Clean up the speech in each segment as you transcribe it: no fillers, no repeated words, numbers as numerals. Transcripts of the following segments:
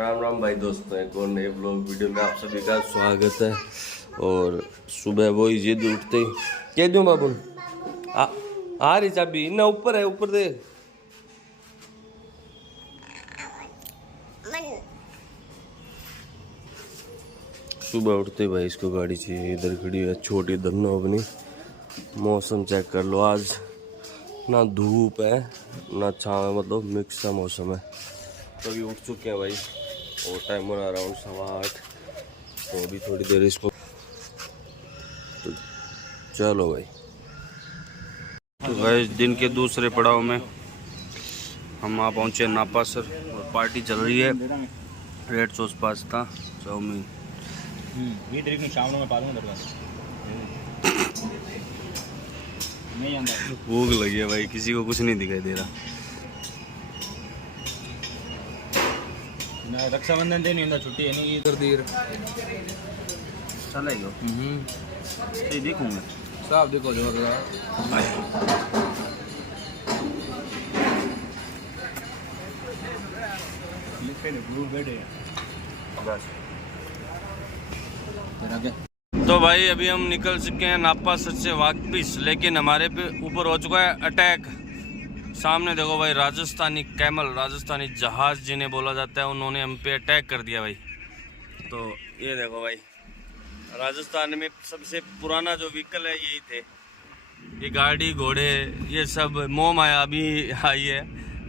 राम राम भाई दोस्तों, एक और नए ब्लॉग वीडियो में आप सभी का स्वागत है। और सुबह वही जिद उठते ही कह दूं बाबू आ रही चाबी ना ऊपर है, ऊपर दे। सुबह उठते भाई इसको गाड़ी चाहिए, इधर खड़ी है छोटी धन्नो अपनी। मौसम चेक कर लो, आज ना धूप है ना छाँव, मतलब मिक्स सा मौसम है। तो अभी उठ चुके हैं भाई और टाइम हो रहा अराउंड 8:15। तो अभी थोड़ी देर इसको तो चलो भाई। तो भाई दिन के दूसरे पड़ाव में हम वहाँ पहुँचे नापासर और पार्टी चल रही है। रेड सॉस पास्ता चाउमीन भूख लगी है भाई, किसी को कुछ नहीं दिखाई दे रहा। रक्षाबंधन दिन नहीं छुट्टी है नहीं इधर देर चलेगा ये देखूंगा साहब, देखो जो तो भाई अभी हम निकल चुके हैं नापासर से वापस, लेकिन हमारे पे ऊपर हो चुका है अटैक। सामने देखो भाई, राजस्थानी कैमल, राजस्थानी जहाज जिन्हें बोला जाता है, उन्होंने हम पे अटैक कर दिया भाई। तो ये देखो भाई, राजस्थान में सबसे पुराना जो व्हीकल है यही थे। ये गाड़ी घोड़े ये सब मोह माया अभी आई है।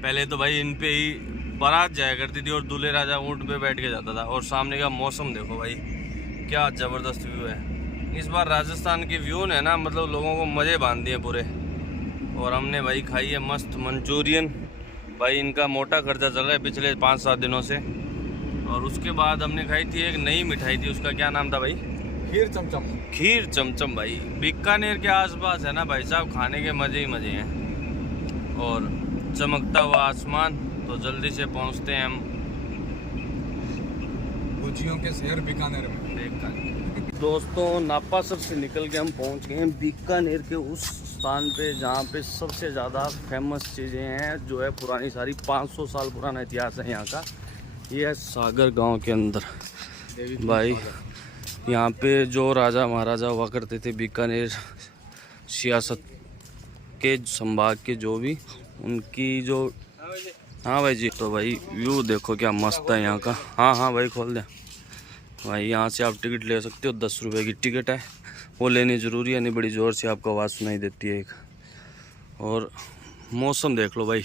पहले तो भाई इन पे ही बारात जाया करती थी और दूल्हे राजा ऊँट पे बैठ के जाता था। और सामने का मौसम देखो भाई, क्या ज़बरदस्त व्यू है। इस बार राजस्थान के व्यू ने ना मतलब लोगों को मज़े बांध दिए पूरे। और हमने भाई खाई है मस्त मंचूरियन। भाई इनका मोटा खर्चा चल रहा है पिछले 5-7 दिनों से। और उसके बाद हमने खाई थी एक नई मिठाई थी, उसका क्या नाम था भाई? खीर चमचम। खीर चमचम भाई, बीकानेर के आसपास है ना भाई साहब, खाने के मज़े ही मज़े हैं। और चमकता हुआ आसमान, तो जल्दी से पहुंचते हैं हम भुजियों के शहर बीकानेर में। दोस्तों नापासर से निकल के हम पहुंच गए हैं बीकानेर के उस स्थान पे जहाँ पे सबसे ज़्यादा फेमस चीज़ें हैं, जो है पुरानी सारी 500 साल पुराना इतिहास है यहाँ का। ये है सागर गांव के अंदर भाई। यहाँ पे जो राजा महाराजा हुआ करते थे बीकानेर सियासत के संभाग के, जो भी उनकी जो, हाँ भाई जी। तो भाई व्यू देखो क्या मस्त है यहाँ का। हाँ हाँ भाई खोल दें भाई। यहाँ से आप टिकट ले सकते हो, 10 रुपये की टिकट है, वो लेनी ज़रूरी है, नहीं बड़ी ज़ोर से आपको आवाज़ सुनाई देती है एक। और मौसम देख लो भाई,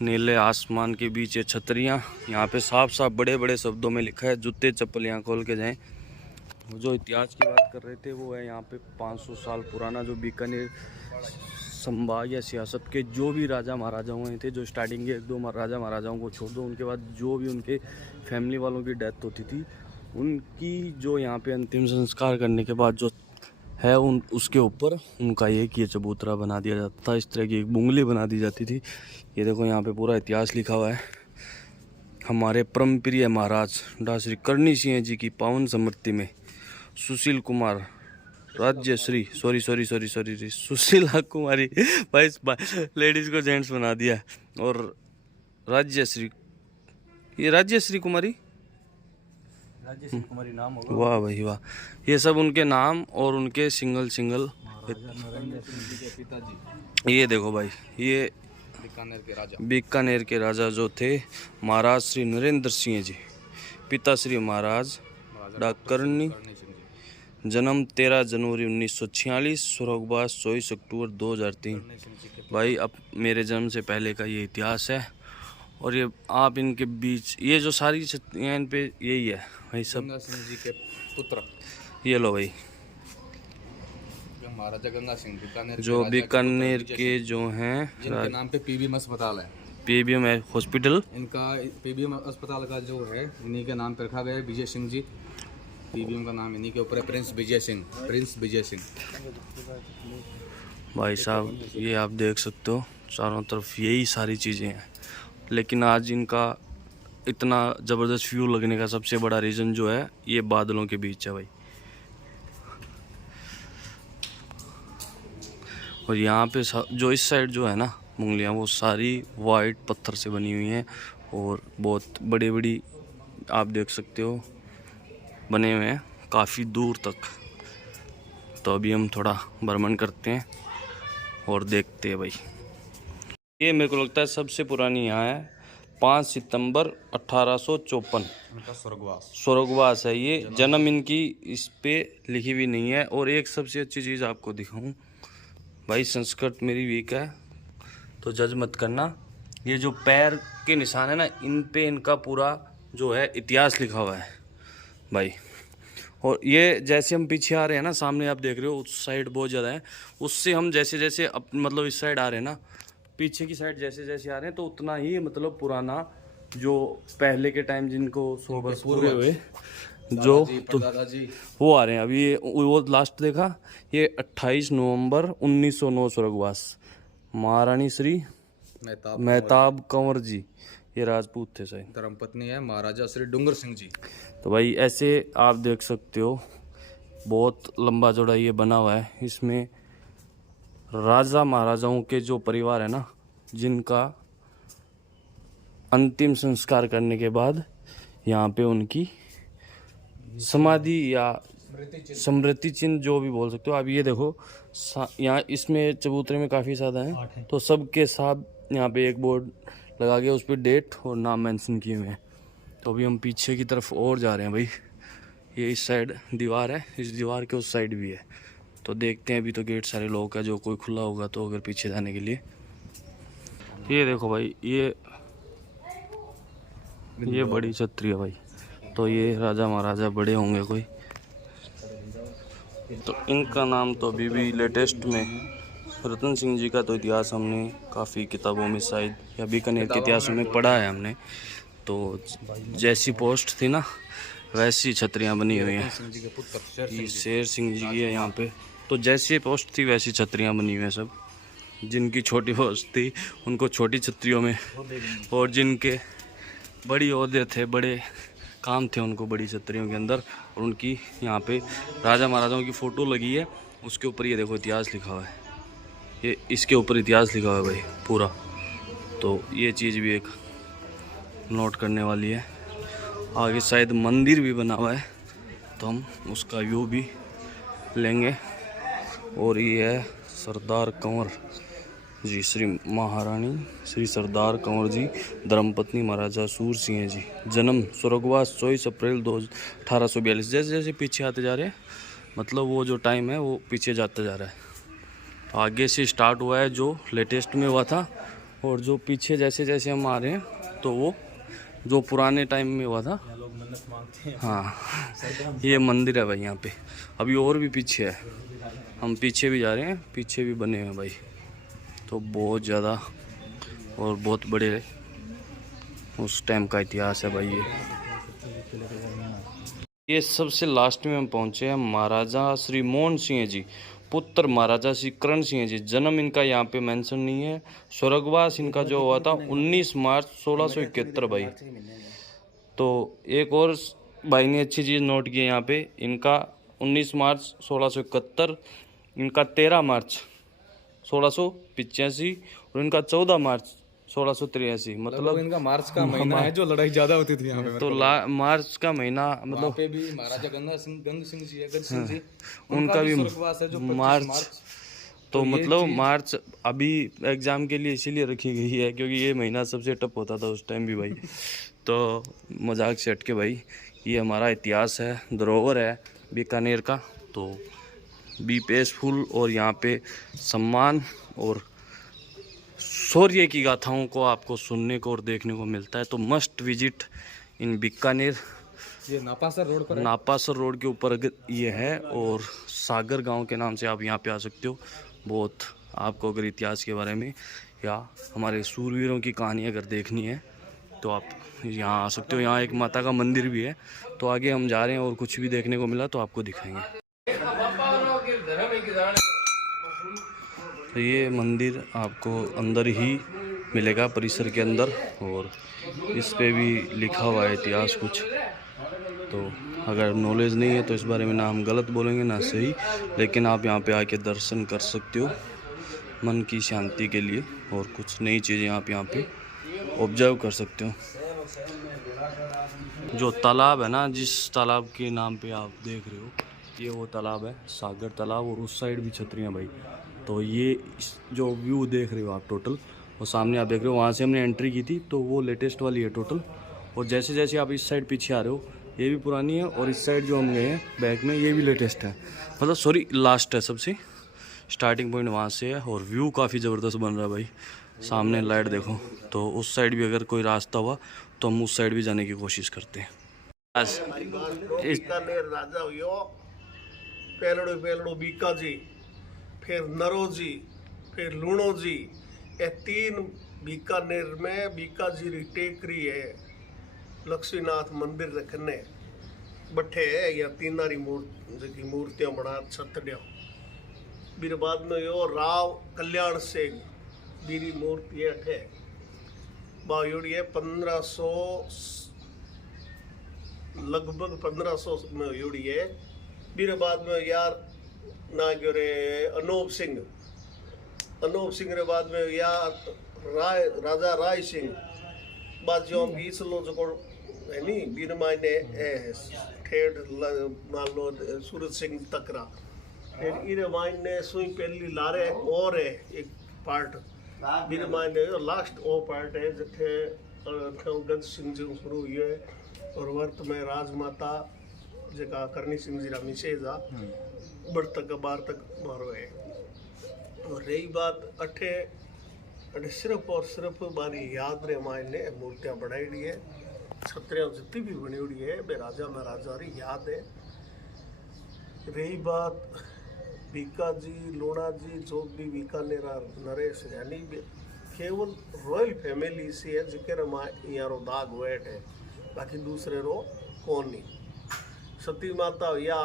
नीले आसमान के बीच ये छतरियाँ। यहाँ पे साफ साफ बड़े बड़े शब्दों में लिखा है, जूते चप्पल यहाँ खोल के जाएं। जो इतिहास की बात कर रहे थे वो है यहाँ पे 500 साल पुराना जो बीकानेर संभाग या सियासत के जो भी राजा महाराजा हुए थे, जो स्टार्टिंग के 1-2 राजा महाराजाओं को छोड़ दो, उनके बाद जो भी उनके फैमिली वालों की डेथ होती थी, उनकी जो यहाँ पे अंतिम संस्कार करने के बाद जो है उसके ऊपर उनका एक ये चबूतरा बना दिया जाता था। इस तरह की एक बुंगली बना दी जाती थी। ये देखो यहाँ पे पूरा इतिहास लिखा हुआ है। हमारे परम प्रिय महाराज डा श्री करणी सिंह जी की पावन स्मृति में सुशील कुमार राज्य श्री सॉरी सुशीला कुमारी भाई, लेडीज को जेंट्स बना दिया। और राज्य श्री, ये राज्य श्री कुमारी नाम होगा। वाह भाई वाह। ये सब उनके नाम और उनके सिंगल पिताजी। ये देखो भाई, ये बीकानेर के राजा जो थे महाराज श्री नरेंद्र सिंह जी, पिता श्री महाराज डा करणी, जन्म 13 जनवरी 1946, स्वर्गवास 24 अक्टूबर 2003। भाई अब मेरे जन्म से पहले का ये इतिहास है। और ये आप इनके बीच ये जो सारी छतरियाँ इन पे यही है भाई सब गंगा सिंह जी के पुत्र। ये लो भाई, महाराजा गंगा सिंह बीकानेर जो बीकानेर के जो हैं, जिनके नाम पे पीबीएम अस्पताल है, पीबीएम हॉस्पिटल, इनका पीबीएम अस्पताल का जो है इन्हीं के नाम पे रखा गया है। विजय सिंह जी, पीबीएम का नाम इन्हीं के ऊपर है, प्रिंस विजय सिंह। भाई साहब ये आप देख सकते हो चारों तरफ यही सारी चीज़ें हैं। लेकिन आज इनका इतना ज़बरदस्त व्यू लगने का सबसे बड़ा रीज़न जो है ये बादलों के बीच है भाई। और यहाँ पे जो इस साइड जो है ना मुंगलियाँ, वो सारी वाइट पत्थर से बनी हुई हैं और बहुत बड़ी बड़ी आप देख सकते हो बने हुए हैं काफ़ी दूर तक। तो अभी हम थोड़ा भ्रमण करते हैं और देखते हैं भाई। ये मेरे को लगता है सबसे पुरानी यहाँ है, 5 सितंबर 1854 स्वर्गवास है। ये जन्म इनकी इस पे लिखी हुई नहीं है। और एक सबसे अच्छी चीज़ आपको दिखाऊं भाई, संस्कृत मेरी वीक है तो जज मत करना। ये जो पैर के निशान है ना, इन पे इनका पूरा जो है इतिहास लिखा हुआ है भाई। और ये जैसे हम पीछे आ रहे हैं ना, सामने आप देख रहे हो उस साइड बहुत ज़्यादा है, उससे हम जैसे जैसे मतलब इस साइड आ रहे हैं ना, पीछे की साइड जैसे जैसे आ रहे हैं तो उतना ही मतलब पुराना जो पहले के टाइम जिनको 100 वर्ष पूरे हुए जो तो वो आ रहे हैं। अभी वो लास्ट देखा, ये 28 नवंबर 1909 स्वर्गवास महारानी श्री मेहताब कंवर जी, ये राजपूत थे सही। धर्मपत्नी है महाराजा श्री डूंगर सिंह जी। तो भाई ऐसे आप देख सकते हो बहुत लंबा चौड़ा ये बना हुआ है। इसमें राजा महाराजाओं के जो परिवार है ना, जिनका अंतिम संस्कार करने के बाद यहाँ पे उनकी समाधि या स्मृति चिन्ह जो भी बोल सकते हो आप। ये देखो यहाँ इसमें चबूतरे में काफ़ी ज़्यादा हैं, तो सबके साथ यहाँ पे एक बोर्ड लगा के उस पर डेट और नाम मेंशन किए हुए हैं। तो अभी हम पीछे की तरफ और जा रहे हैं भाई। ये इस साइड दीवार है, इस दीवार के उस साइड भी है, तो देखते हैं। अभी तो गेट सारे लोगों का जो कोई खुला होगा तो अगर पीछे जाने के लिए। ये देखो भाई, ये बड़ी छतरी है भाई, तो ये राजा महाराजा बड़े होंगे कोई। तो इनका नाम तो अभी भी लेटेस्ट में रतन सिंह जी का तो इतिहास हमने काफ़ी किताबों में शायद या बीकानेर के इतिहास में पढ़ा है हमने। तो जैसी पोस्ट थी ना वैसी छतरियाँ बनी हुई हैं। ये शेर सिंह जी की है यहाँ पे, तो जैसी पोस्ट थी वैसी छतरियाँ बनी हुई हैं सब। जिनकी छोटी पोस्ट थी उनको छोटी छतरियों में, और जिनके बड़ी ओहदे थे, बड़े काम थे, उनको बड़ी छतरियों के अंदर। और उनकी यहाँ पे राजा महाराजाओं की फ़ोटो लगी है, उसके ऊपर ये देखो इतिहास लिखा हुआ है। ये इसके ऊपर इतिहास लिखा हुआ है भाई पूरा। तो ये चीज़ भी एक नोट करने वाली है। आगे शायद मंदिर भी बना हुआ है, तो हम उसका व्यू भी लेंगे। और ये है सरदार कंवर जी, श्री महारानी श्री सरदार कंवर जी, धर्मपत्नी महाराजा सूर सिंह जी, जन्म स्वर्गवास 24 अप्रैल 1842। जैसे जैसे पीछे आते जा रहे हैं, मतलब वो जो टाइम है वो पीछे जाता जा रहा है। तो आगे से स्टार्ट हुआ है जो लेटेस्ट में हुआ था, और जो पीछे जैसे जैसे हम आ रहे हैं तो वो जो पुराने टाइम में हुआ था। हाँ, ये मंदिर है भाई यहाँ पे। अभी और भी पीछे है, हम पीछे भी जा रहे हैं, पीछे भी बने हुए हैं भाई। तो बहुत ज़्यादा और बहुत बड़े उस टाइम का इतिहास है भाई। ये सबसे लास्ट में हम पहुँचे हैं महाराजा श्री मोहन सिंह जी, पुत्र महाराजा श्री करण सिंह जी। जन्म इनका यहाँ पे मेंशन नहीं है। स्वर्गवास इनका जो हुआ था 19 मार्च 1671 भाई। तो एक और भाई ने अच्छी चीज़ नोट की है यहाँ पे, इनका 19 मार्च 1671, इनका 13 मार्च 1685 और इनका 14 मार्च 1683। मतलब इनका मार्च का महीना है जो लड़ाई ज्यादा होती थी यहाँ पे। तो मार्च का महीना मतलब पे भी महाराजा गंगा सिंह जी उनका भी स्वर्गवास है जो मार्च। तो मतलब मार्च अभी एग्जाम के लिए इसीलिए रखी गई है क्योंकि ये महीना सबसे टफ होता था उस टाइम भी भाई। तो मजाक से हट के भाई, ये हमारा इतिहास है, धरोहर है बीकानेर का। तो बी पीसफुल, और यहाँ पे सम्मान और शौर्य की गाथाओं को आपको सुनने को और देखने को मिलता है। तो मस्ट विजिट इन बीकानेर। ये नापासर रोड पर है। नापासर रोड के ऊपर ये है, और सागर गांव के नाम से आप यहाँ पे आ सकते हो। बहुत आपको अगर इतिहास के बारे में या हमारे सूरवीरों की कहानी अगर देखनी है तो आप यहाँ आ सकते हो। यहाँ एक माता का मंदिर भी है। तो आगे हम जा रहे हैं और कुछ भी देखने को मिला तो आपको दिखाएंगे। तो ये मंदिर आपको अंदर ही मिलेगा, परिसर के अंदर, और इस पे भी लिखा हुआ है इतिहास कुछ। तो अगर नॉलेज नहीं है तो इस बारे में ना हम गलत बोलेंगे ना सही, लेकिन आप यहाँ पे आके दर्शन कर सकते हो मन की शांति के लिए, और कुछ नई चीज़ें आप यहाँ पे ऑब्जर्व कर सकते हो। जो तालाब है ना, जिस तालाब के नाम पे आप देख रहे हो, ये वो तालाब है, सागर तालाब, और उस साइड भी छतरियाँ भाई। तो ये जो व्यू देख रहे हो आप टोटल, वो सामने आप देख रहे हो, वहाँ से हमने एंट्री की थी, तो वो लेटेस्ट वाली है टोटल। और जैसे जैसे आप इस साइड पीछे आ रहे हो, ये भी पुरानी है, और इस साइड जो हम गए हैं बैक में, ये भी लेटेस्ट है, मतलब सॉरी लास्ट है, सबसे स्टार्टिंग पॉइंट वहाँ से है। और व्यू काफ़ी ज़बरदस्त बन रहा है भाई, सामने लाइट देखो। तो उस साइड भी अगर कोई रास्ता हुआ तो हम उस साइड भी जाने की कोशिश करते हैं। बीकानेर राजा हुयो पेलड़ो बीका जी, फिर नरो जी, फिर लूणो जी। ये तीन बीकानेर में बीका जी री टेकरी है, लक्ष्मीनाथ मंदिर रखने बठे है या तीनारी मूर्तियां बना छतड़िया। फिर बाद में यो राव कल्याण सिंह बीरी मूर्ति है बायोड़ी है 1500 लगभग 1500 में योड़ी है। फिर बाद में यार ना क्यों रे अनूप सिंह रे बाद में यार राजा राय सिंह बाद जो हम गीत लो जो है नी बीर मायने ठेठ मान लो सूरज सिंह तकरा। फिर इरे मायने सुई पहली लारे और है एक पार्ट बीर मायने लास्ट वो पार्ट है जिथे गज सिंह जी शुरू हुई है और वर्त में राजमाता जगह करनी सिंह जी मिसेज आ बढ़ तक बार तक मारो है। और रही बात अठे अठे सिर्फ और सिर्फ बारी याद रे मायने मूर्तियां बनाई है, छतरियां जितनी भी बनी हुई है बे राजा महाराजा री याद है। रही बात बीका जी लोणा जी जो भी बीकानेर नरेश यानी केवल रॉयल फैमिली से है जिके यारो दाग वेट है, बाकी दूसरे रो कौन नहीं। सती माता या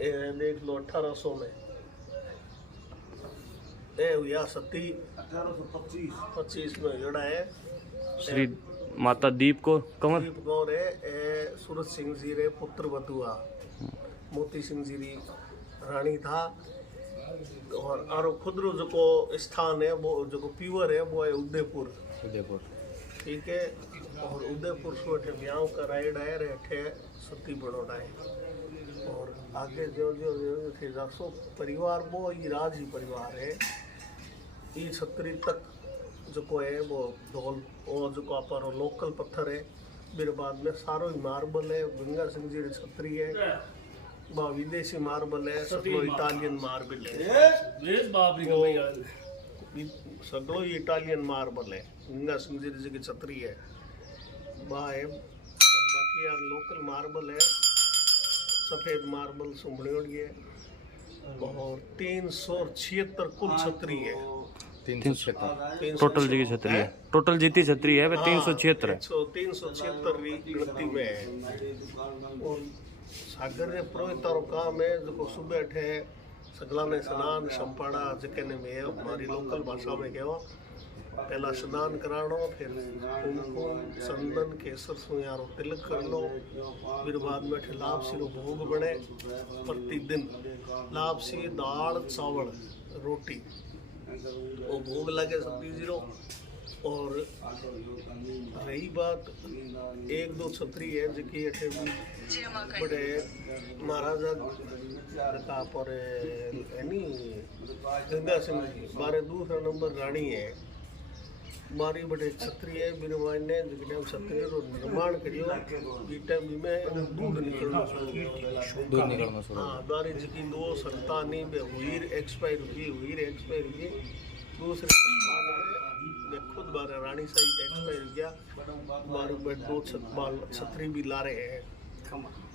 देख लो 1800 में या सती 1825 में जड़ा है श्री माता दीप कौर है सूरज सिंह जी रे पुत्र बतुआ मोती सिंह जी री रानी था। और आरो खुदरो जो स्थान है वो जो प्योर है वो है उदयपुर ठीक है। और उदयपुर से अठे ब्याह कराइडा है रेठे सती बनोड़ा है। और आगे जो जो थे जासो परिवार वो ये राजी परिवार है, ये छतरी तक जो है वो ढोल और जो आप लोकल पत्थर है। फिर बाद में सारो ही मार्बल है, गंगा सिंह जी री छतरी है, बा विदेशी मार्बल है, सगलो इटालियन मार्बल है, सगलो इटालियन मार्बल है, गंगा सिंह जी की छतरी है बा है। बाकी यार लोकल मार्बल है, सफेद मार्बल सुमड़ी है। और 376 कुल छतरी है, 376 टोटल जी की छतरी है, टोटल जीती छतरी है 376 है। 376 गिनती में है। और सागर रे पुरोहितारो काम है जो सुबह ठे सगला ने स्नान संपाड़ा जके ने में हमारी लोकल भाषा में कहवा पहला स्नान करानो, फिर कुमकुम चंदन केसर सो यारो तिलक कर लो। फिर बाद में ठे लापसी रो भोग बने प्रतिदिन, लापसी दाल चावल रोटी वो भोग लगे सब्जी जीरो। और रही बात 1-2 छतरी है जिकी अठे भी बड़े महाराजा का पर यानी गंगा सिंह जी बारे दूसरा नंबर रानी है मारी बड़े छतरी है। बिन मायने जिकने छतरी रो निर्माण करियो बी टाइम में दूध निकलना शुरू। हाँ बारी जिकी 2 संतानी बे हुईर एक्सपायर हुई दूसरे खुद बारे रानी साहिब एक्सपायर गया बारे में 2 छतरी भी ला रहे हैं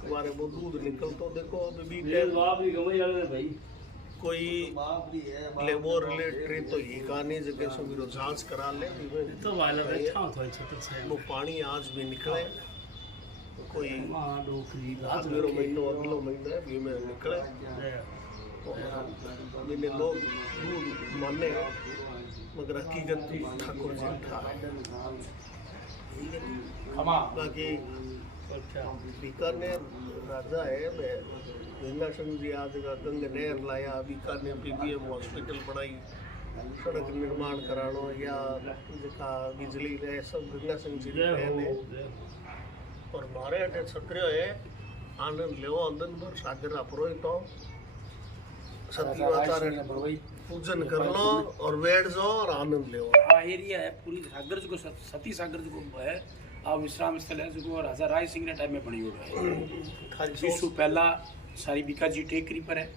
बारे वो दूध निकल तो देखो अभी भी कोई लेबोरेटरी तो ही कहानी जगह से भी जांच करा ले वो पानी आज भी निकले कोई मेरे महीनों अगलो महीना भी में निकले मैंने लोग दूध माने मगर हकीकत ठाकुर जी था। बाकी बीकानेर राजा है गंगा सिंह जी आज का गंग नहर लाया, बीकानेर PBM हॉस्पिटल बनाई, सड़क निर्माण करानो या जेका बिजली है सब गंगा सिंह जी ने है। और मारे अटे छत्रियो है आनंद लेवो अंदन पर सागर पुरोहित सती माता रे पूजन कर लो और बैठ जाओ और आनंद लो। आ एरिया है पूरी सागर जो सती सागर जो है आ विश्राम स्थल है जो राजा राय सिंह ने टाइम में बनी हुआ है। इससे पहला सारी बीकाजी टेकरी पर है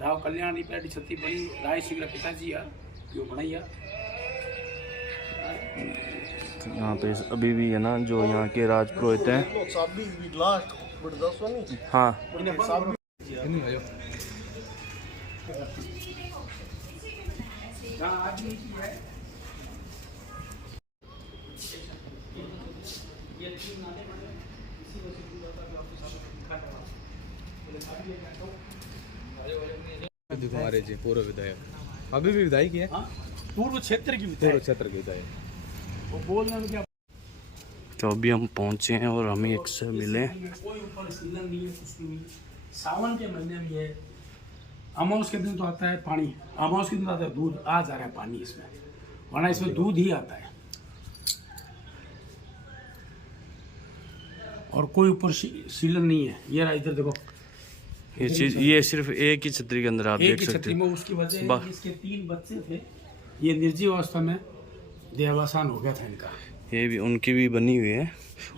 राव कल्याण री पैडी छती बनी राय सिंह रे पिताजी आ यो बनाई आ। यहाँ पे अभी भी है ना जो यहाँ के राज पुरोहित हैं। चाबी लास्ट बड़ दसो नहीं। हाँ आदमी की है कुमार जी पूर्व विधायक, अभी भी विधायक है। पूर्व क्षेत्र की पूर्व क्षेत्र के विधायक। वो बोलने में क्या तो अभी हम पहुँचे हैं और हमें एक से मिले। कोई ऊपर सीजन नहीं है कुछ नहीं। सावन के महीने में ये अमावस के दिन तो आता है पानी, अमावस के दिन आता है दूध, आ जा रहा है पानी इसमें, वरना इसमें दूध ही आता है। और कोई ऊपर सीलन नहीं है। ये रहा इधर देखो ये चीज ये सिर्फ एक ही छतरी के अंदर आप एक देख ही सकते छतरी हैं। में। उसकी वजह है कि इसके 3 बच्चे थे, ये निर्जीव अवस्था में देहावसान हो गया था इनका। ये भी उनकी भी बनी हुई है।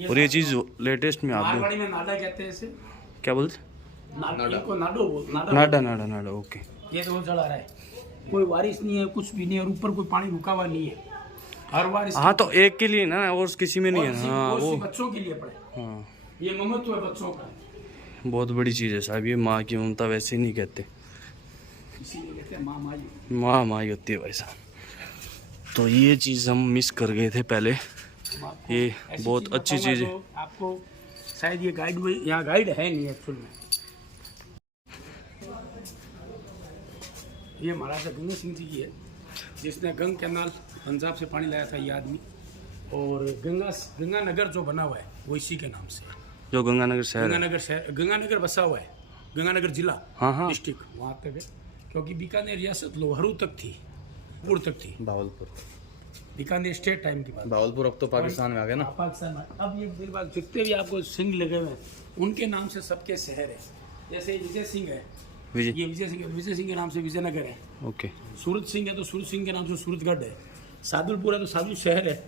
और ये चीज लेटेस्ट में आप मारवाड़ी में नाडा कहते हैं इसे। क्या बोलते? इनको नाडो नाडा नाडा नाडा। ओके। ये तो जला रहा है, कोई बारिश नहीं है कुछ भी नहीं है और ऊपर कोई पानी रुका हुआ नहीं है। हर बार हाँ तो एक के लिए ना और किसी में नहीं है। हाँ वो बच्चों के लिए पड़े। हाँ ये ममत्व है बच्चों का, बहुत बड़ी चीज़ है साहब। ये माँ की ममता वैसे ही नहीं कहते, इसीलिए कहते हैं माँ माई। माँ माँ ही होती है भाई साहब। तो ये चीज़ हम मिस कर गए थे पहले। ये बहुत अच्छी चीज़ है। आपको शायद ये गाइड यहाँ गाइड है नहीं एक्चुअल में। ये महाराजा गंगा सिंह जी की है जिसने गंग कैनाल पंजाब से पानी लाया था ये आदमी। और गंगानगर जो बना हुआ है वो इसी के नाम से, जो गंगानगर शहर है। गंगानगर बसा हुआ है, गंगानगर जिला हाँ डिस्ट्रिक्ट वहाँ तक है। क्योंकि बीकानेर रियासत लोहरू तक थी, पुर तक थी। भावलपुर, बीकानेर स्टेट टाइम की बात। भावलपुर अब तो पाकिस्तान में आ गया ना। पाकिस्तान में। अब ये मेरे पास जितने भी आपको सिंह लगे हुए हैं उनके नाम से सबके शहर है। जैसे विजय सिंह है, ये विजय सिंह है, विजय सिंह के नाम से विजयनगर है। ओके। सूरत सिंह है तो सूरत सिंह के नाम से सूरतगढ़ है। सादुलपुर है तो साधु शहर है।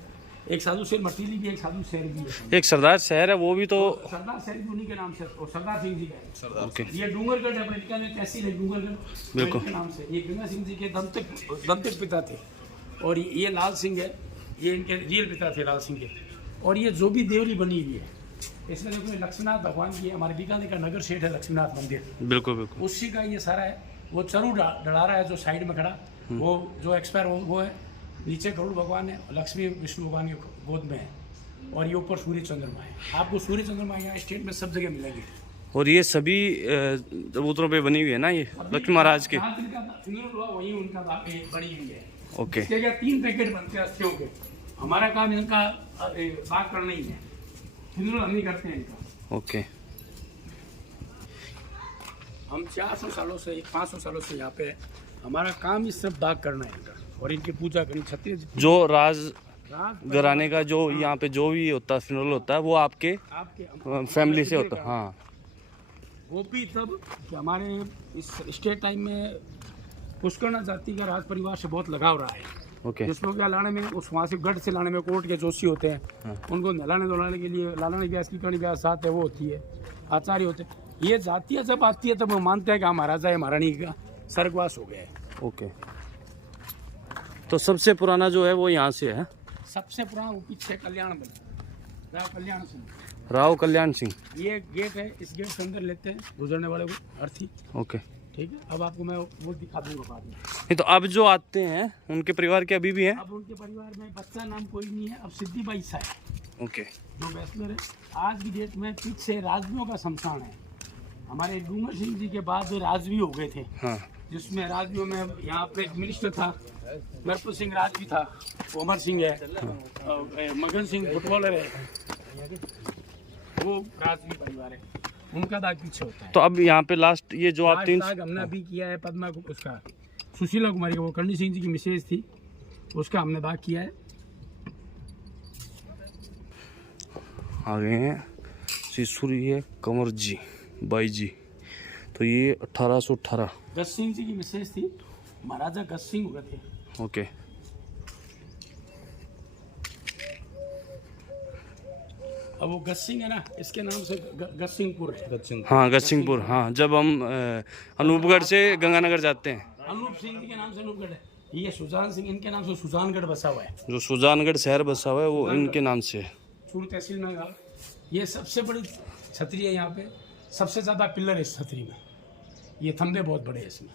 एक साधु शहर मटीली भी है, एक साधु शहर भी है। एक सरदार शहर है वो भी तो सरदार शहर भी उन्हीं के नाम से और सरदार सिंह जी का है। ओके। ये डूंगरगढ़ है, अपने बीकानेर तहसील है डूंगरगढ़ बिल्कुल के नाम से। ये गंगा सिंह जी के दंतक पिता थे। और ये लाल सिंह है, ये इनके रियल पिता थे लाल सिंह के। और ये जो भी देवरी बनी हुई है इसमें देखो लक्ष्मीनाथ भगवान की है। हमारे बीकानेर का नगर सेठ है लक्ष्मीनाथ मंदिर, बिल्कुल बिल्कुल उसी का ये सारा है। वो चरू डलारा है जो साइड में खड़ा, वो जो एक्सपायर वो है। नीचे गरुड़ भगवान है, लक्ष्मी विष्णु भगवान के गोद में है। और ये ऊपर सूर्य चंद्रमा है। आपको सूर्य चंद्रमा यहाँ स्टेट में सब जगह मिलेंगे। और ये सभी चबूतरों पे बनी हुई है ना ये लक्ष्मी महाराज के। वही उनका बनी हुई है। ओके। 3 पैकेट बनते हैं अस्थियों के। हमारा काम इनका बात करना ही है, हिंदू हम नहीं करते हैं इनका। ओके। हम 400 सालों से 500 सालों से यहाँ पे है। हमारा काम ही सिर्फ दाग करना है इनका और इनकी पूजा करनी। छत्तीस जो राज घराने का जो यहाँ पे जो भी होता है फ्यूनरल होता है वो आपके फैमिली से होता है। हाँ वो भी तब कि हमारे इस स्टेट टाइम में पुष्करना जाति का राज परिवार से बहुत लगाव रहा है। ओके। जिसको क्या लाने में उस वहाँ से गढ़ से लाने में कोर्ट के जोशी होते हैं। हाँ। उनको नहलाने धुलाने के लिए लालाने ब्यास की कणी ब्यास साथ है वो होती है, आचार्य होते हैं। ये जातियाँ जब आती है तब वो मानते हैं कि हाँ महाराजा या महारानी का स्वर्गवास हो गया है। ओके। तो सबसे पुराना जो है वो यहाँ से है। सबसे पुराना वो पीछे कल्याण बना, राव कल्याण सिंह। राव कल्याण सिंह। ये गेट है, इस गेट से अंदर लेते हैं गुजरने वाले को अर्थी। ओके। ठीक है, अब आपको मैं वो दिखा दूंगा बाद में। नहीं तो अब जो आते हैं उनके परिवार के अभी भी हैं? अब उनके परिवार में बच्चा नाम कोई नहीं है। अब सिद्धि बाई सा है ओके। जो बैचलर है। आज की डेट में पीछे राजवियों का शमशान है। हमारे डूंगर सिंह जी के बाद राजवी हो गए थे। हाँ। जिसमें राजवियों में यहाँ पे एक मिनिस्टर था, नरपुर सिंह राजवी था, अमर सिंह है, मगन सिंह फुटबॉलर है, वो राजवी परिवार है। उनका दाग पीछे होता है। तो अब यहाँ पे लास्ट ये जो आप 3 दाग हमने अभी किया है पद्मा को उसका सुशीला कुमारी का, वो करणी सिंह जी की मिसेज थी, उसका हमने दाग किया है। आ गए हैं श्री सूर्य कंवर जी बाई जी, तो ये 1818। गज सिंह जी की मिसेज थी, महाराजा गज सिंह हुए थे। ओके। अब वो गज सिंह है ना, इसके नाम से गज सिंहपुर है। हाँ गजसिंहपुर, हाँ जब हम अनूपगढ़ से गंगानगर जाते हैं। अनूप सिंह जी के नाम से अनूपगढ़ है। ये सुजान सिंह, इनके नाम से सुजानगढ़ बसा हुआ है। जो सुजानगढ़ शहर बसा हुआ है वो इनके नाम से है। चूरू तहसील में गाँव। ये सबसे बड़ी छतरी है यहाँ पे, सबसे ज़्यादा पिलर है इस छतरी में। ये थंबे बहुत बड़े हैं इसमें।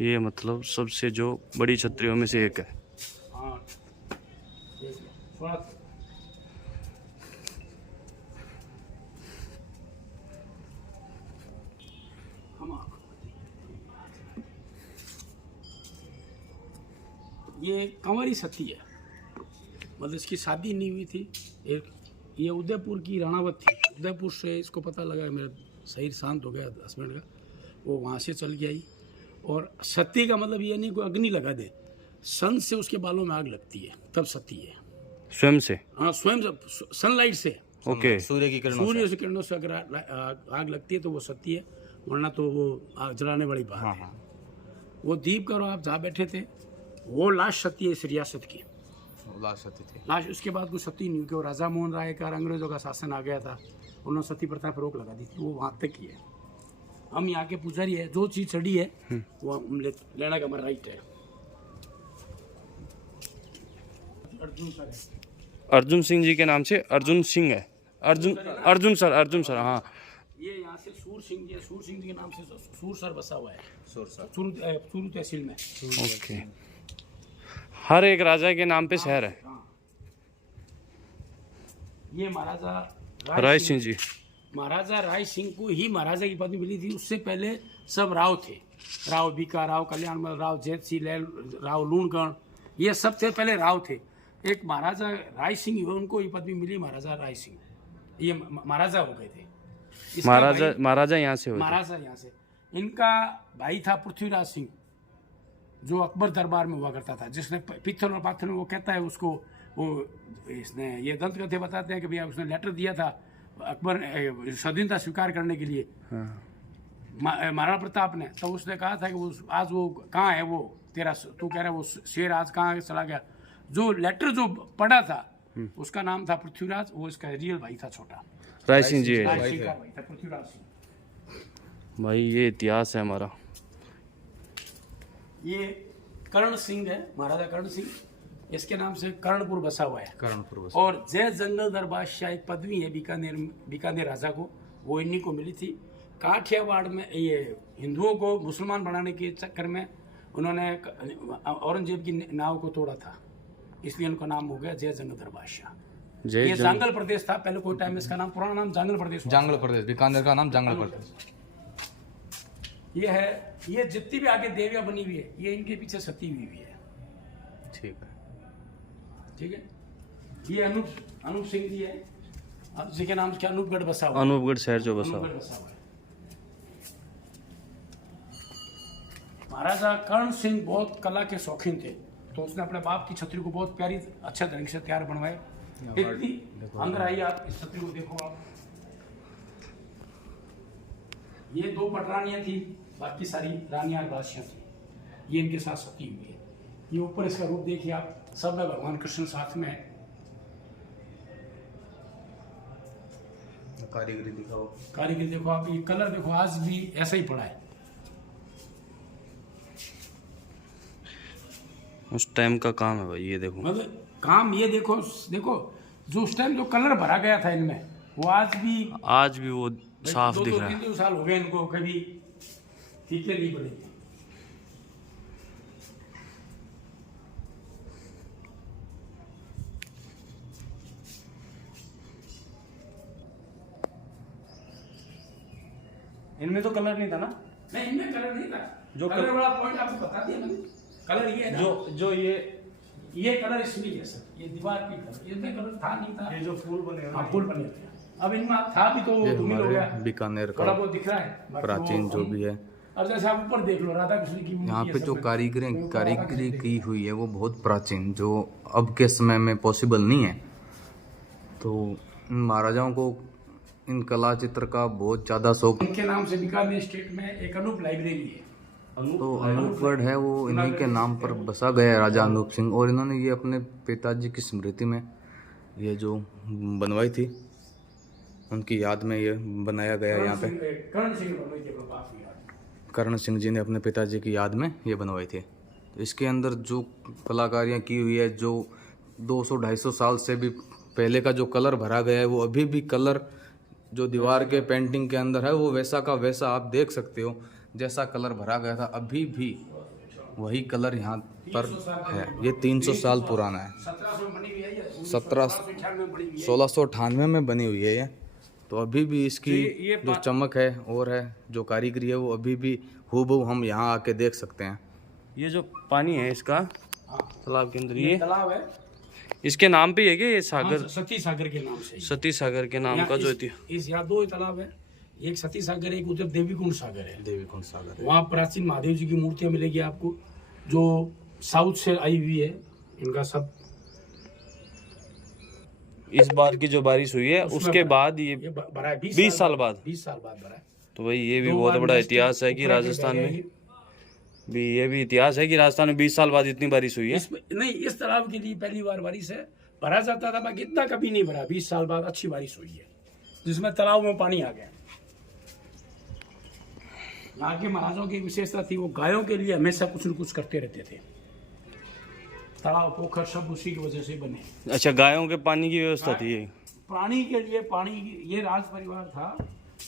ये मतलब सबसे जो बड़ी छतरियों में से एक है। हाँ, स्वाद। ये कंवरी सती है, मतलब इसकी शादी नहीं हुई थी। एक ये उदयपुर की राणावत थी। उदयपुर से इसको पता लगा, मेरा शरीर शांत हो गया हस्बैंड का, वो वहाँ से चल के आई। और सती का मतलब ये नहीं कोई अग्नि लगा दे, सन से उसके बालों में आग लगती है तब सती है। स्वयं से? हाँ, स्वयं सनलाइट से। ओके। सूर्य की किरणों सूर्य से किरणों से अगर आग लगती है तो वो सती है, वरना तो वो आग जलाने वाली बात है। हाँ। वो दीप करो आप जहाँ बैठे थे, वो लाश सती है इस रियासत की। लाश सती थी। लाश उसके बाद कोई सती नहीं, क्योंकि राजा मोहन राय का अंग्रेजों का शासन आ गया था, उन्होंने सती प्रथा पर रोक लगा दी थी। वो वहाँ तक ही है। हम यहाँ के पुजारी है, जो चीज़ चढ़ी है वो हम लेना का हमारा राइट है। अर्जुन सर है। अर्जुन सिंह जी के नाम से अर्जुन सिंह है। अर्जुन सर हाँ। ये यहाँ से सूर सिंह जी है, सूर सिंह जी के नाम से सूर सर बसा हुआ है, सर। चूरू तहसील में। ओके। हर एक राजा के नाम पे शहर है। हाँ। ये महाराजा राय सिंह जी। महाराजा राय सिंह को ही महाराजा की पदवी मिली थी। उससे पहले सब राव थे, राव बीका, राव कल्याणमल, राव जैत सिंह, राव लूणकर्ण, ये सबसे पहले राव थे। एक महाराजा राय सिंह हुए, उनको ये पदवी मिली महाराजा राय सिंह, ये महाराजा हो गए थे। महाराजा यहाँ से हुए थे। महाराजा यहाँ से। इनका भाई था पृथ्वीराज सिंह, जो अकबर दरबार में हुआ करता था, जिसने पित्थल और पाथर में, वो कहता है उसको, वो इसने ये दंत कथे बताते हैं कि भैया उसने लेटर दिया था अकबर स्वाधीनता स्वीकार करने के लिए महाराणा प्रताप ने। तो उसने कहा था कि आज वो कहाँ है, वो तेरा, तू कह रहा है वो शेर आज कहाँ चला गया। जो लेटर जो पढ़ा था उसका नाम था पृथ्वीराज, वो इसका रियल भाई था छोटा। राय सिंह जी राय है। सिंह का भाई था पृथ्वीराज सिंह। भाई ये इतिहास है हमारा। ये कर्ण सिंह है, महाराजा कर्ण सिंह, इसके नाम से कर्णपुर बसा हुआ है। कर्णपुर बसा। और जय जंगलदर बादशाह एक पदवी है बीकानेर राजा को, वो इन्हीं को मिली थी। काठियावाड़ में ये हिंदुओं को मुसलमान बनाने के चक्कर में उन्होंने औरंगजेब की नाव को तोड़ा था, इसलिए उनका नाम हो गया जय जंगलदर बादशाह। ये जांगल प्रदेश था पहले, कोई टाइम इसका नाम, पुराना नाम जांगल प्रदेश। जांगल प्रदेश, बीकानेर का नाम जांगल प्रदेश। ये है, ये जितनी भी आगे देवियां बनी हुई है, ये इनके पीछे सती हुई है। ठीक है। ठीक है। ये अनूप सिंह जी है, जिसके नाम से अनूपगढ़ बसा हुआ है। अनूपगढ़ शहर जो बसा हुआ अनूपगढ़ बसा हुआ है। महाराजा कर्ण सिंह बहुत कला के शौकीन थे, तो उसने अपने बाप की छतरी को बहुत प्यारी अच्छे ढंग से तैयार बनवाए। इतनी अंदर आइए आप, इस छतरी को देखो आप। ये 2 पटरानियां थी, बाकी सारी रानियां और दासियां थी। ये इनके साथ सती हुई है। ये ऊपर इसका रूप देखिए आप, सब में भगवान कृष्ण साथ में है। कारीगरी दिखाओ, कारीगरी देखो आप, ये कलर देखो, आज भी ऐसा ही पड़ा है। उस टाइम का काम है भाई, ये देखो। मतलब काम ये देखो, देखो जो उस टाइम जो कलर भरा गया था इनमें, वो आज भी वो साफ दिख रहा है। 2-3 साल हो गए इनको, कभी फीके नहीं पड़े। इनमें तो कलर नहीं था ना? नहीं, इनमें कलर नहीं था। जो कलर वाला पॉइंट आपको बता दिया मैंने। कलर ये है ना, जो ये कलर इसमें है सर, ये दीवार की कलर, इसमें कलर था नहीं था। ये जो फूल बने हैं, हाँ, फूल बने थे। अब इनमें था भी तो ये धूमिल हो गया, हमारे बीकानेर थोड़ा का बहुत दिख रहा है। बाकी प्राचीन वो जो भी है अब जैसे आप ऊपर देख लो राधा कृष्ण की यहाँ मूर्ति पे है जो सब में। कारीगरी की हुई है वो बहुत प्राचीन, जो अब के समय में पॉसिबल नहीं है। तो इन महाराजाओं को इन कला चित्र का बहुत ज़्यादा शौक। उनके नाम से बीकानेर स्टेट में एक अनूप लाइब्रेरी है। तो अनूपगढ़ है वो इन्हीं के नाम पर बसा गया है, राजा अनूप सिंह। और इन्होंने ये अपने पिताजी की स्मृति में ये जो बनवाई थी, उनकी याद में ये बनाया गया है। यहाँ पे कर्ण सिंह बनवाई थी अपने पास में यार। कर्ण सिंह जी ने अपने पिताजी की याद में ये बनवाई थी। तो इसके अंदर जो कलाकारियाँ की हुई है, जो 200-250 साल से भी पहले का जो कलर भरा गया है, वो अभी भी कलर जो दीवार के पेंटिंग के अंदर है वो वैसा का वैसा आप देख सकते हो। जैसा कलर भरा गया था अभी भी वही कलर यहाँ पर है। ये 300 साल पुराना है। 1700 में बनी हुई है ये, 1798 में बनी हुई है। 1698 में बनी हुई है ये। तो अभी भी इसकी ये जो चमक है और है जो कारीगरी है वो अभी भी हूबहू हम यहाँ आके देख सकते हैं। ये जो पानी है इसका तालाब के अंदर, ये तालाब है इसके नाम पे है कि ये सागर, सती सागर के नाम से। सती सागर के नाम का जो इस यहाँ 2 तालाब है, एक सती सागर है, एक उधर देवीकुंड सागर है। देवीकुंड सागर वहाँ प्राचीन महादेव जी की मूर्तियां मिलेगी आपको, जो साउथ से आई हुई है। इनका सब इस बार की जो बारिश हुई है उसके बाद ये भरा है 20 साल बाद। 20 साल बाद भरा है। तो भाई ये भी बहुत बड़ा इतिहास है कि राजस्थान में भी, ये भी इतिहास है कि राजस्थान में 20 साल बाद इतनी बारिश हुई है। नहीं, इस तालाब के लिए पहली बार बारिश है। भरा जाता था बाकी इतना कभी नहीं भरा। 20 साल बाद अच्छी बारिश हुई है जिसमें तालाब में पानी आ गया। यहाँ के महाराजों की विशेषता थी, वो गायों के लिए हमेशा कुछ न कुछ करते रहते थे। तालाब पोखर सब उसी की वजह से बने। अच्छा, गायों के पानी की व्यवस्था थी ये। पानी के लिए पानी, ये राज परिवार था,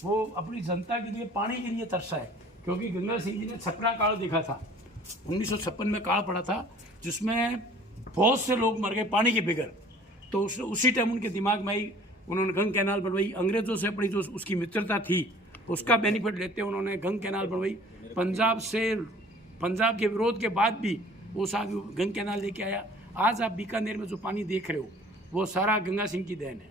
वो अपनी जनता के लिए पानी के लिए तरसा है। क्योंकि गंगा सिंह जी ने छपरा काल देखा था, 1956 में काल पड़ा था जिसमें बहुत से लोग मर गए पानी के बगैर। तो उसी टाइम उनके दिमाग में आई, उन्होंने गंग कैनाल बनवाई। अंग्रेजों से अपनी जो उसकी मित्रता थी उसका बेनिफिट लेते उन्होंने गंग कैनाल बनवाई। पंजाब के विरोध के बाद भी वो साथ गंग कैनाल लेके आया। आज आप बीकानेर में जो पानी देख रहे हो वो सारा गंगा सिंह की देन है।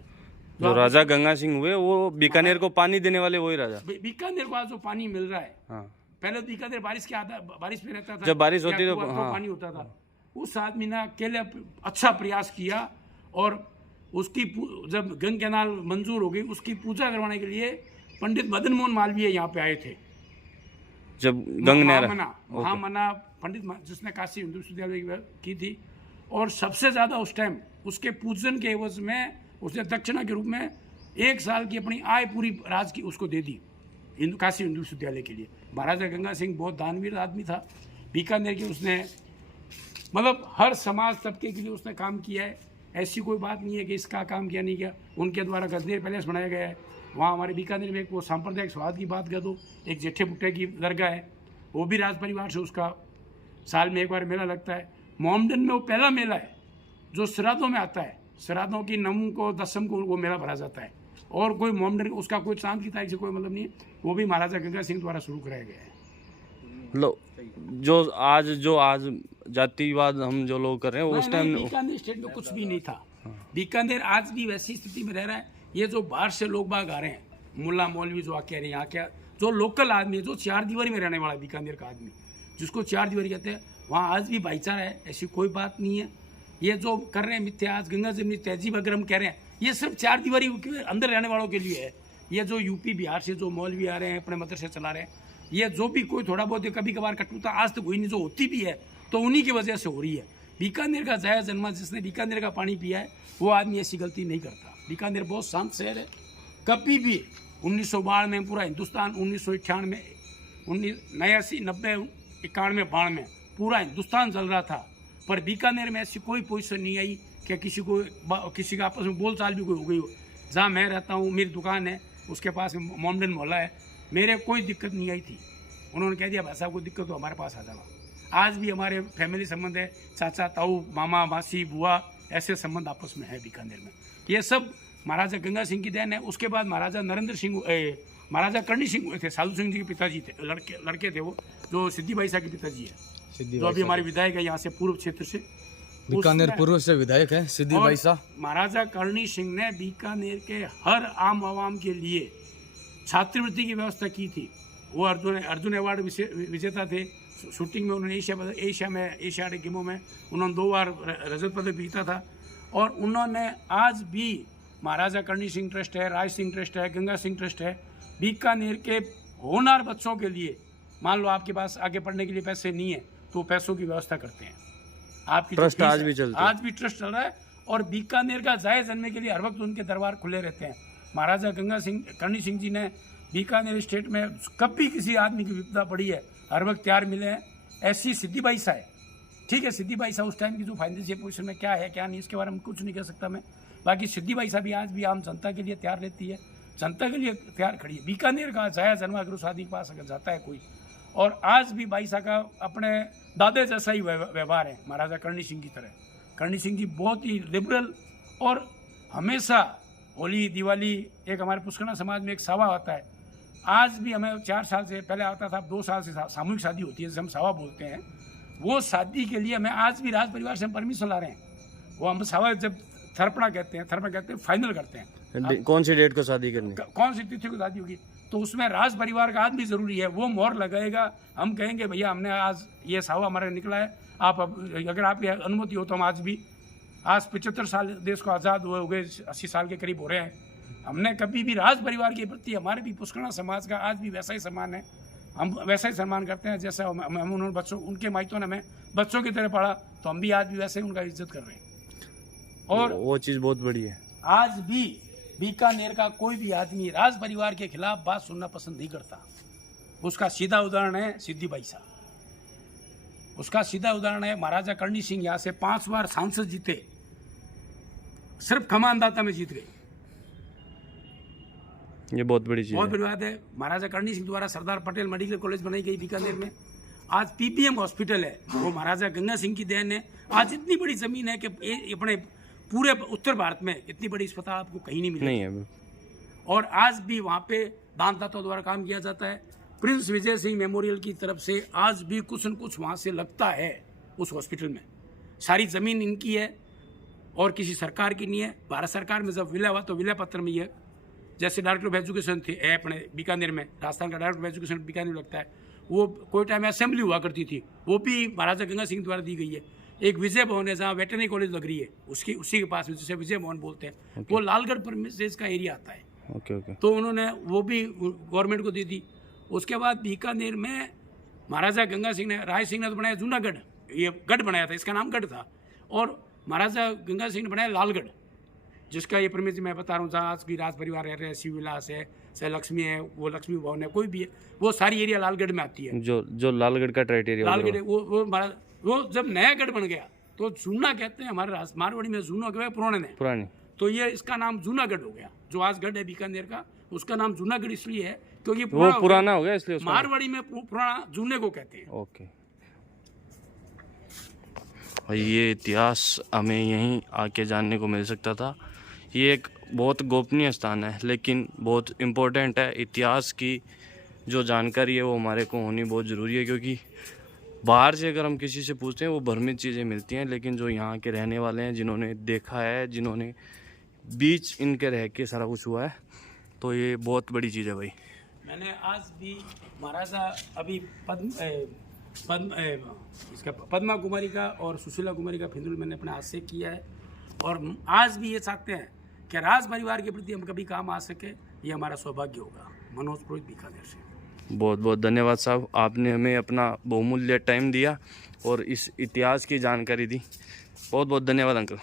जो राजा गंगा सिंह हुए वो बीकानेर को पानी देने वाले वही राजा। बीकानेर को आज जो पानी मिल रहा है, हाँ। पहले बीकानेर बारिश में रहता था। जब बारिश होती तो हाँ। पानी होता था। उस आदमी ने अकेले अच्छा प्रयास किया और उसकी जब गंग कैनाल मंजूर हो गई उसकी पूजा करवाने के लिए पंडित मदन मोहन मालवीय यहाँ पे आए थे। जब गंग महामना पंडित जिसने काशी हिंदू विश्वविद्यालय की थी। और सबसे ज्यादा उस टाइम उसके पूजन के एवज में उसने दक्षिणा के रूप में 1 साल की अपनी आय पूरी राज की उसको दे दी काशी हिंदू विश्वविद्यालय के लिए। महाराजा गंगा सिंह बहुत दानवीर आदमी था। बीकानेर की उसने मतलब हर समाज तबके के लिए उसने काम किया है। ऐसी कोई बात नहीं है कि इसका काम किया नहीं किया। उनके द्वारा गजनेर पैलेस बनाया गया है। वहाँ हमारे बीकानेर में एक वो सांप्रदायिक स्वाद की बात कर दो, एक जेठे बुट्टे की दरगाह है, वो भी राज परिवार से उसका साल में 1 बार मेला लगता है। मोहम्मदन में वो पहला मेला है जो श्राद्धों में आता है। श्राद्धों की 9 को 10 को वो मेला भरा जाता है। और कोई मोहम्मदन उसका कोई चांद की तारीख से कोई मतलब नहीं है। वो भी महाराजा गंगा सिंह द्वारा शुरू कराया गया है। लो जो आज जातिवाद हम जो लोग कर रहे हैं उस टाइम बीकानेर स्टेट में कुछ भी नहीं था। बीकानेर आज भी वैसी स्थिति में रह रहा है। ये जो बाहर से लोग बाग आ रहे हैं, मुल्ला मौलवी जो आके यहाँ क्या, जो लोकल आदमी है, जो 4 दीवारी में रहने वाला है बीकानेर का आदमी, जिसको 4 दीवारी कहते हैं, वहाँ आज भी भाईचारा है। ऐसी कोई बात नहीं है। ये जो कर रहे हैं मिथ्या, आज गंगा जमनी तहजीब अगर हम कह रहे हैं, ये सिर्फ 4 दीवारी के अंदर रहने वालों के लिए है। ये जो यूपी बिहार से जो मौलवी आ रहे हैं, अपने मदरसे चला रहे हैं, ये जो भी कोई थोड़ा बहुत कभी कभार कटुता आज तक हुई नहीं, जो होती भी है तो उन्हीं की वजह से हो रही है। बीकानेर का जाया जन्मा, जिसने बीकानेर का पानी पिया है, वो आदमी ऐसी गलती नहीं करता। बीकानेर बहुत शांत शहर है। कभी भी 1992 में पूरा हिंदुस्तान, 1998, 1989, 90, 91, 92 पूरा हिंदुस्तान चल रहा था। पर बीकानेर में ऐसी कोई पोजीशन नहीं आई कि किसी का आपस में बोलचाल भी कोई हो गई हो। जहाँ मैं रहता हूँ, मेरी दुकान है, उसके पास मोमडन मोहल्ला है, मेरे कोई दिक्कत नहीं आई थी। उन्होंने कह दिया भाई साहब कोई दिक्कत तो हमारे पास आ जाना। आज भी हमारे फैमिली संबंध है, चाचा ताऊ, मामा मासी बुआ, ऐसे संबंध आपस में है बीकानेर में। ये सब महाराजा गंगा सिंह की देन है। उसके बाद महाराजा करणी सिंह हुए थे, साधु सिंह जी के पिताजी थे, लड़के थे वो, जो सिद्धि भाई साहब के पिताजी है, जो अभी हमारे विधायक है यहाँ से पूर्व क्षेत्र से, बीकानेर पूर्व से विधायक है सिद्धि भाई साहब। महाराजा करणी सिंह ने बीकानेर के हर आम आवाम के लिए छात्रवृत्ति की व्यवस्था की थी। वो अर्जुन अवार्ड विजेता थे। शूटिंग में उन्होंने एशियाटिक गेमों में उन्होंने 2 बार रजत पदक जीता था। और उन्होंने आज भी महाराजा करणी सिंह ट्रस्ट है, राज सिंह ट्रस्ट है, गंगा सिंह ट्रस्ट है, बीकानेर के होनहार बच्चों के लिए, मान लो आपके पास आगे पढ़ने के लिए पैसे नहीं है तो पैसों की व्यवस्था करते हैं। आपकी ट्रस्ट आज भी चलता है, आज भी ट्रस्ट चल रहा है। और बीकानेर का जायज़ जानने के लिए हर वक्त उनके दरबार खुले रहते हैं। महाराजा करणी सिंह जी ने बीकानेर स्टेट में कभी किसी आदमी की विपदा पड़ी है, हर वक्त तैयार मिले हैं। ऐसी सिद्धि बाई सा है, ठीक है, सिद्धि बाई सा उस टाइम की जो फाइनेंशियल पोजीशन में क्या है क्या नहीं, इसके बारे में कुछ नहीं कह सकता मैं। बाकी सिद्धि बाई सा भी आज भी आम जनता के लिए तैयार रहती है, जनता के लिए तैयार खड़ी है। बीकानेर का जायज़ जन्मा अगर उस आदमी के पास अगर जाता है कोई, और आज भी बाई सा का अपने दादे जैसा ही व्यवहार है महाराजा करणी सिंह की तरह। करणी सिंह जी बहुत ही लिबरल, और हमेशा होली दिवाली एक हमारे पुष्करणा समाज में एक सावा होता है। आज भी हमें 4 साल से पहले आता था, अब 2 साल से सामूहिक शादी होती है जिसे हम सावा बोलते हैं। वो शादी के लिए हमें आज भी राज परिवार से हम परमिशन ला रहे हैं। वो हम सावा जब थरपड़ा कहते हैं फाइनल करते हैं कौन सी डेट को शादी करनी, कौन सी तिथि को शादी होगी, तो उसमें राज परिवार का आदमी जरूरी है। वो मोहर लगाएगा, हम कहेंगे भैया हमने आज ये सावा हमारा निकला है, आप अगर आपकी अनुमति हो तो हम आज 75 साल देश को आज़ाद हुए हो गए, 80 साल के करीब हो रहे हैं, हमने कभी भी राज परिवार के प्रति, हमारे भी पुष्करणा समाज का आज भी वैसा ही सम्मान है। हम वैसा ही सम्मान करते हैं जैसा हम उन्होंने बच्चों, उनके माइतों ने हमें बच्चों की तरह पढ़ा, तो हम भी आज भी वैसे ही उनका इज्जत कर रहे हैं। और वो चीज़ बहुत बड़ी है। आज भी बीकानेर का कोई भी आदमी राज परिवार के खिलाफ बात सुनना पसंद नहीं करता। उसका सीधा उदाहरण है सिद्धि बाई सा, उसका सीधा उदाहरण है महाराजा करणी सिंह। यहाँ से 5 बार सांसद जीते, सिर्फ खमानदाता में जीत गए। ये बहुत बड़ी चीज़ बहुत बड़ी बात है। महाराजा करणी सिंह द्वारा सरदार पटेल मेडिकल कॉलेज बनाई गई बीकानेर में। आज पीपीएम हॉस्पिटल है, वो महाराजा गंगा सिंह की देन है। आज इतनी बड़ी जमीन है कि अपने पूरे उत्तर भारत में इतनी बड़ी अस्पताल आपको कहीं नहीं मिलेगी। नहीं है। और आज भी वहाँ पे दानदाताओं द्वारा काम किया जाता है। प्रिंस विजय सिंह मेमोरियल की तरफ से आज भी कुछ न कुछ वहाँ से लगता है उस हॉस्पिटल में। सारी ज़मीन इनकी है और किसी सरकार की नहीं है। भारत सरकार में जब विलय हुआ तो विलय पत्र में ये, जैसे डायरेक्टर ऑफ एजुकेशन थे अपने बीकानेर में, राजस्थान का डायरेक्टर ऑफ एजुकेशन बीकानेर लगता है, वो कोई टाइम असेंबली हुआ करती थी, वो भी महाराजा गंगा सिंह द्वारा दी गई है। एक विजय भवन है जहाँ वेटरनरी कॉलेज लग रही है, उसी के पास जिसे विजय भवन बोलते हैं, वो लालगढ़ परमिसेस का एरिया आता है। ओके। तो उन्होंने वो भी गवर्नमेंट को दे दी। उसके बाद बीकानेर में महाराजा गंगा सिंह ने, राय सिंह ने तो बनाया जूनागढ़, ये गढ़ बनाया था, इसका नाम गढ़ था। और महाराजा गंगा सिंह ने बनाया लालगढ़, जिसका ये परमिट मैं बता रहा हूँ, जहाँ आज भी राज परिवार रह रहे हैं, शिव विलास है, चाहे लक्ष्मी है, वो लक्ष्मी भवन है, कोई भी है, वो सारी एरिया लालगढ़ में आती है। जो लालगढ़ का क्राइटेरिया, लालगढ़ वो जब नया गढ़ बन गया तो जूना कहते हैं, हमारे मारवाड़ी में जूना कहते हैं पुराने, तो ये इसका नाम जूनागढ़ हो गया। जो आज गढ़ है बीकानेर का, उसका नाम जूनागढ़ इसलिए है क्योंकि वो पुराना हो गया, इसलिए मारवाड़ी में पुराना जूने को कहते हैं। ओके। और ये इतिहास हमें यहीं आके जानने को मिल सकता था। ये एक बहुत गोपनीय स्थान है, लेकिन बहुत इम्पोर्टेंट है। इतिहास की जो जानकारी है वो हमारे को होनी बहुत ज़रूरी है, क्योंकि बाहर से अगर हम किसी से पूछते हैं वो भ्रमित चीज़ें मिलती हैं, लेकिन जो यहाँ के रहने वाले हैं, जिन्होंने देखा है, जिन्होंने बीच इनके रह के सारा कुछ हुआ है, तो ये बहुत बड़ी चीज़ है भाई। मैंने आज भी महाराजा अभी पद्मा कुमारी का और सुशीला कुमारी का फिंदुल मैंने अपने हाथ से किया है, और आज भी ये चाहते हैं कि राज परिवार के प्रति हम कभी काम आ सके, ये हमारा सौभाग्य होगा। मनोज पुरोहित बीकानेर से। बहुत बहुत धन्यवाद साहब, आपने हमें अपना बहुमूल्य टाइम दिया और इस इतिहास की जानकारी दी। बहुत बहुत धन्यवाद अंकल।